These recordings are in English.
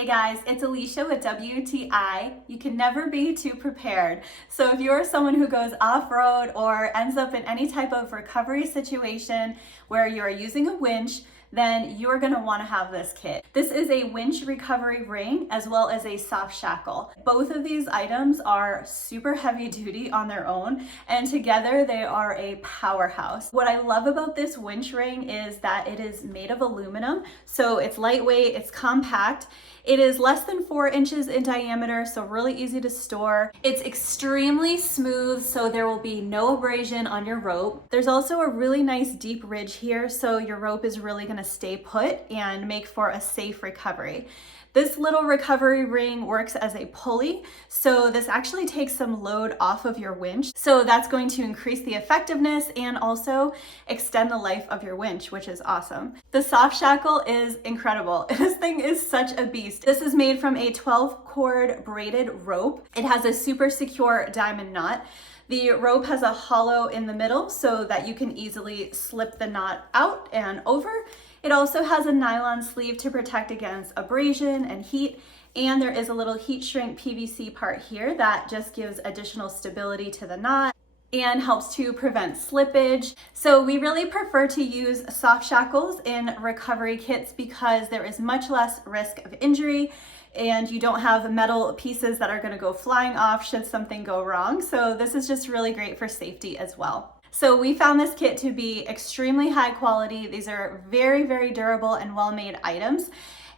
Hey guys, it's Alicia with WTI. You can never be too prepared. So if you're someone who goes off-road or ends up in any type of recovery situation where you're using a winch, then you're gonna wanna have this kit. This is a winch recovery ring as well as a soft shackle. Both of these items are super heavy duty on their own, and together they are a powerhouse. What I love about this winch ring is that it is made of aluminum, so it's lightweight, it's compact. It is less than 4 inches in diameter, so really easy to store. It's extremely smooth, so there will be no abrasion on your rope. There's also a really nice deep ridge here, so your rope is really gonna stay put and make for a safe recovery. This little recovery ring works as a pulley, so this actually takes some load off of your winch. So that's going to increase the effectiveness and also extend the life of your winch, which is awesome. The soft shackle is incredible. This thing is such a beast. This is made from a 12-cord braided rope. It has a super secure diamond knot. The rope has a hollow in the middle so that you can easily slip the knot out and over. It also has a nylon sleeve to protect against abrasion and heat, and there is a little heat shrink PVC part here that just gives additional stability to the knot and helps to prevent slippage. So we really prefer to use soft shackles in recovery kits because there is much less risk of injury and you don't have metal pieces that are going to go flying off should something go wrong. So this is just really great for safety as well. So we found this kit to be extremely high quality. These are very, very durable and well-made items.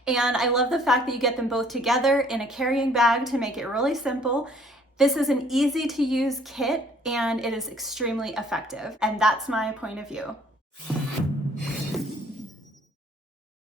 And I love the fact that you get them both together in a carrying bag to make it really simple. This is an easy to use kit and it is extremely effective. And that's my point of view.